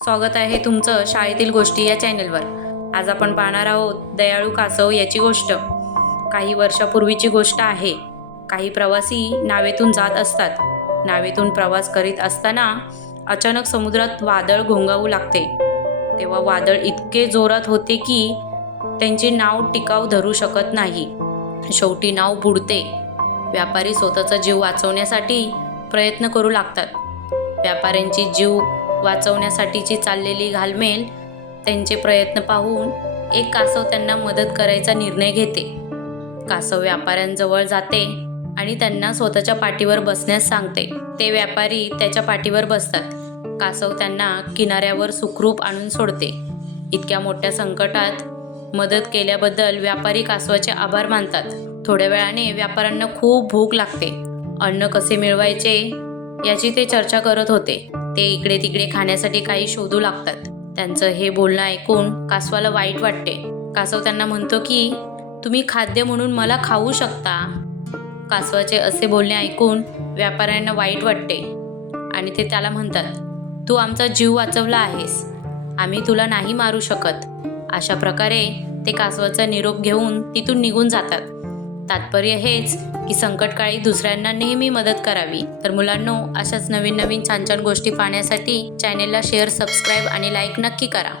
स्वागत आहे तुमचं शाळेतील गोष्टी या चॅनलवर। आज आपण पाहणार आहोत दयाळू कासव याची गोष्ट। काही वर्षापूर्वीची गोष्ट आहे। काही प्रवासी नावेतून जात असतात। नावेतून प्रवास करीत असताना अचानक समुद्रात वादळ घोंगावू लागते। तेव्हा वादळ इतके जोरात होते की त्यांची नाव टिकाव धरू शकत नाही। शेवटी नाव बुडते। व्यापारी स्वतःचा जीव वाचवण्यासाठी प्रयत्न करू लागतात। व्यापाऱ्यांची जीव वाचवण्यासाठीची चाललेली घालमेल त्यांचे प्रयत्न पाहून एक कासव त्यांना मदत करायचा निर्णय घेते। कासव व्यापाऱ्यांजवळ जाते आणि त्यांना स्वतःच्या पाठीवर बसण्यास सांगते। ते व्यापारी त्याच्या पाठीवर बसतात। कासव त्यांना किनाऱ्यावर सुखरूप आणून सोडते। इतक्या मोठ्या संकटात मदत केल्याबद्दल व्यापारी कासवाचे आभार मानतात। थोड्या वेळाने व्यापाऱ्यांना खूप भूक लागते। अन्न कसे मिळवायचे याची ते चर्चा करत होते। ते इकडे तिकडे खाण्यासाठी काही शोधू लागतात। त्यांचं हे बोलणं ऐकून कासवाला वाईट वाटते। कासव त्यांना म्हणतो की तुम्ही खाद्य म्हणून मला खाऊ शकता। कासवाचे असे बोलणे ऐकून व्यापाऱ्यांना वाईट वाटते आणि ते त्याला म्हणतात, तू आमचा जीव वाचवला आहेस, आम्ही तुला नाही मारू शकत। अशा प्रकारे ते कासवाचा निरोप घेऊन तिथून निघून जातात। तात्पर्य हेच की संकटकाळी दुसऱ्यांना नेहमी मदत करावी। तर मुलांनो, अशाच नवीन छान गोष्टी पाहण्यासाठी चॅनेलला शेअर, सबस्क्राईब आणि लाईक नक्की करा।